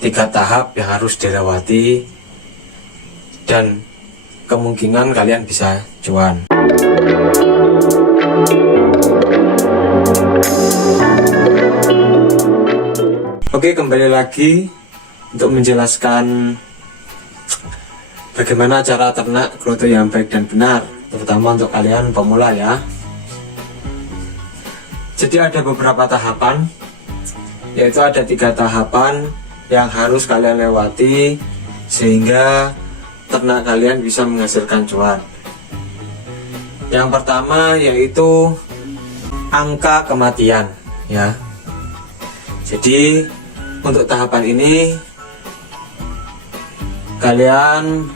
3 tahap yang harus dilewati dan kemungkinan kalian bisa cuan. Oke, kembali lagi untuk menjelaskan bagaimana cara ternak kroto yang baik dan benar, terutama untuk kalian pemula ya. Jadi ada beberapa tahapan, yaitu ada 3 tahapan yang harus kalian lewati sehingga ternak kalian bisa menghasilkan cuan. Yang pertama yaitu angka kematian ya. Jadi untuk tahapan ini kalian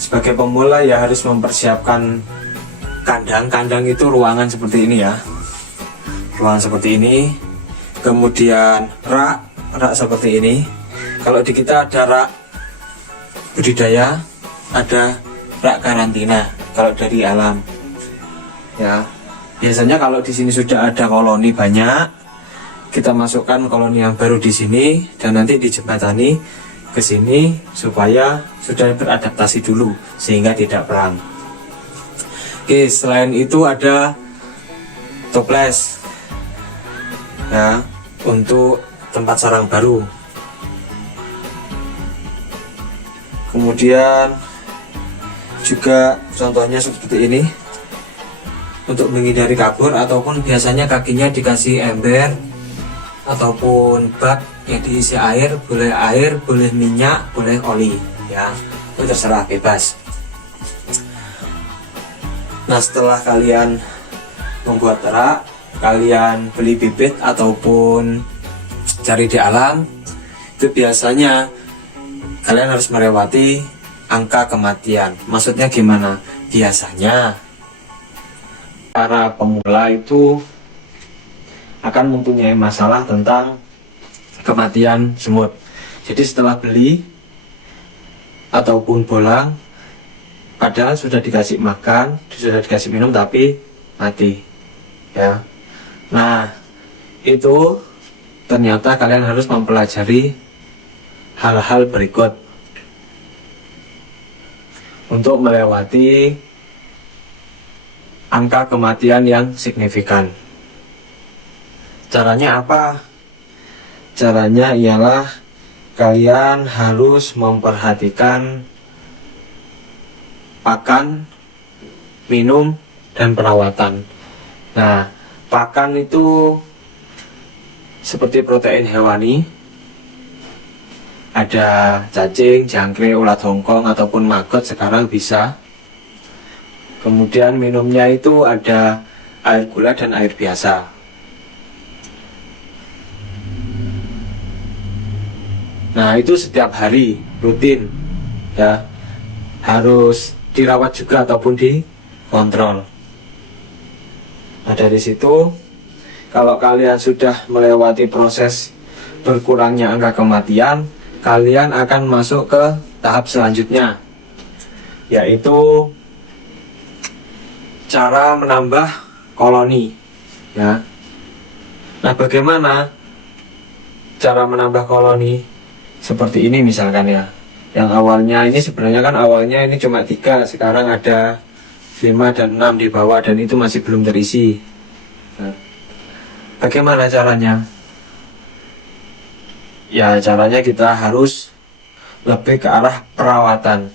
sebagai pemula ya harus mempersiapkan kandang itu ruangan seperti ini ya, ruangan seperti ini, kemudian rak seperti ini. Kalau di kita ada rak budidaya, ada rak karantina kalau dari alam ya. Biasanya kalau di sini sudah ada koloni banyak, kita masukkan koloni yang baru di sini dan nanti dijembatani ke sini supaya sudah beradaptasi dulu sehingga tidak perang. Oke, selain itu ada toples ya untuk tempat sarang baru. Kemudian juga contohnya seperti ini untuk menghindari kabur, ataupun biasanya kakinya dikasih ember ataupun bak yang diisi air, boleh minyak, boleh oli ya, itu terserah, bebas. Nah, setelah kalian membuat rak, kalian beli bibit ataupun cari di alam, itu biasanya kalian harus melewati angka kematian. Maksudnya gimana? Biasanya para pemula itu akan mempunyai masalah tentang kematian semut. Jadi setelah beli ataupun bolang, padahal sudah dikasih makan, sudah dikasih minum, tapi mati ya. Nah, itu ternyata kalian harus mempelajari hal-hal berikut untuk melewati angka kematian yang signifikan. Caranya apa? Caranya ialah kalian harus memperhatikan pakan, minum, dan perawatan. Nah, pakan itu seperti protein hewani, ada cacing, jangkrik, ulat hongkong ataupun maggot sekarang bisa. Kemudian minumnya itu ada air gula dan air biasa. Nah, itu setiap hari rutin ya, harus dirawat juga ataupun dikontrol. Nah, dari situ kalau kalian sudah melewati proses berkurangnya angka kematian, kalian akan masuk ke tahap selanjutnya, yaitu cara menambah koloni ya. Nah, bagaimana cara menambah koloni? Seperti ini misalkan ya, yang awalnya ini sebenarnya kan awalnya ini cuma 3, sekarang ada 5 dan 6 di bawah, dan itu masih belum terisi. Nah, bagaimana caranya? Ya, caranya kita harus lebih ke arah perawatan.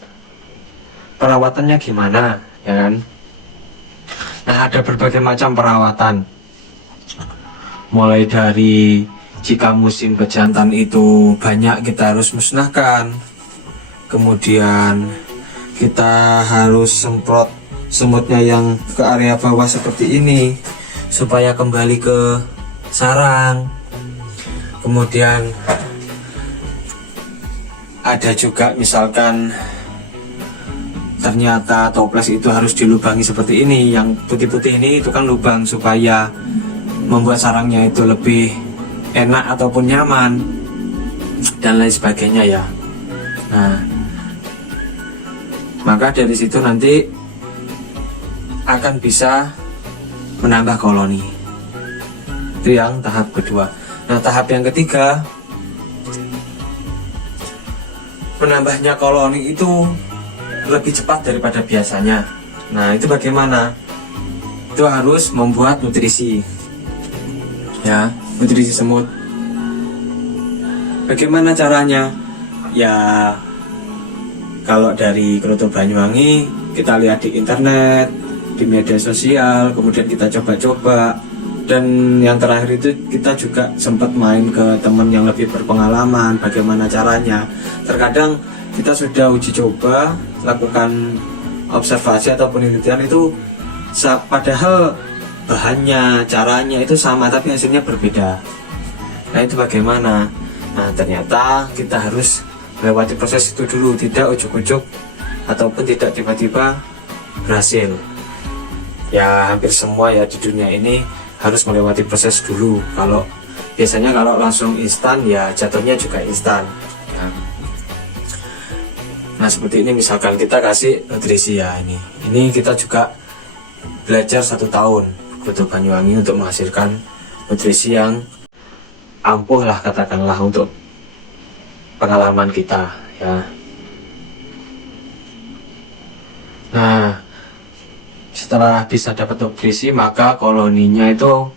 Perawatannya gimana ya kan? Nah, ada berbagai macam perawatan, mulai dari jika musim bejantan itu banyak, kita harus musnahkan. Kemudian kita harus semprot semutnya yang ke area bawah seperti ini supaya kembali ke sarang. Kemudian ada juga misalkan ternyata toples itu harus dilubangi seperti ini, yang putih-putih ini itu kan lubang supaya membuat sarangnya itu lebih enak ataupun nyaman dan lain sebagainya ya. Nah, maka dari situ nanti akan bisa menambah koloni. Itu yang tahap kedua. Nah, tahap yang ketiga menambahnya koloni itu lebih cepat daripada biasanya. Nah, itu bagaimana? Itu harus membuat nutrisi, ya, nutrisi semut. Bagaimana caranya? Ya, kalau dari Kroto Banyuwangi kita lihat di internet, di media sosial, kemudian kita coba-coba, dan yang terakhir itu kita juga sempat main ke teman yang lebih berpengalaman bagaimana caranya. Terkadang kita sudah uji coba, lakukan observasi atau penelitian itu padahal bahannya, caranya itu sama tapi hasilnya berbeda. Nah, itu bagaimana? Nah, ternyata kita harus melewati proses itu dulu, tidak ujuk-ujuk ataupun tidak tiba-tiba berhasil. Ya, hampir semua ya di dunia ini harus melewati proses dulu. Biasanya kalau langsung instan ya jatuhnya juga instan ya. Nah, seperti ini misalkan kita kasih nutrisi ya, ini kita juga belajar 1 tahun Kroto Banyuwangi untuk menghasilkan nutrisi yang ampuh lah, katakanlah, untuk pengalaman kita ya. Nah, setelah bisa dapat nutrisi, maka koloninya itu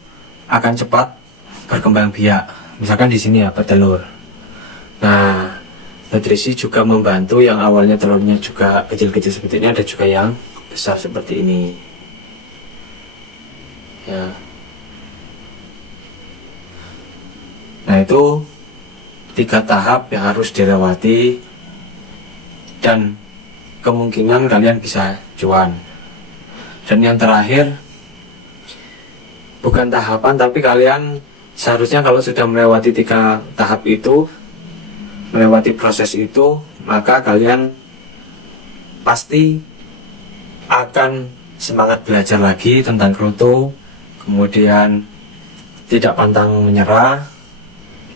akan cepat berkembang biak. Misalkan di sini ya, bertelur. Nah, nutrisi juga membantu yang awalnya telurnya juga kecil-kecil seperti ini, ada juga yang besar seperti ini ya. Nah, itu 3 tahap yang harus dilewati dan kemungkinan kalian bisa cuan. Dan yang terakhir, bukan tahapan tapi kalian seharusnya kalau sudah melewati 3 tahap itu, melewati proses itu, maka kalian pasti akan semangat belajar lagi tentang kroto, kemudian tidak pantang menyerah,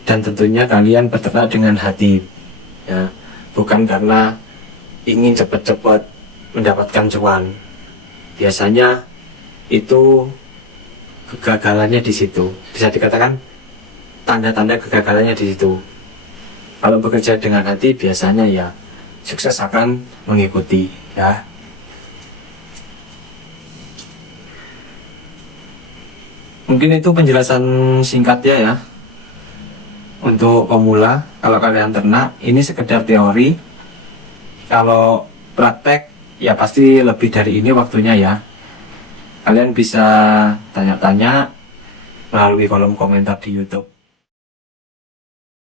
dan tentunya kalian beternak dengan hati ya, bukan karena ingin cepat-cepat mendapatkan cuan. Biasanya itu kegagalannya di situ, bisa dikatakan tanda-tanda kegagalannya di situ. Kalau bekerja dengan hati biasanya ya sukses akan mengikuti ya. Mungkin itu penjelasan singkatnya ya untuk pemula. Kalau kalian ternak, ini sekedar teori. Kalau praktek ya pasti lebih dari ini waktunya ya. Kalian bisa tanya-tanya melalui kolom komentar di YouTube.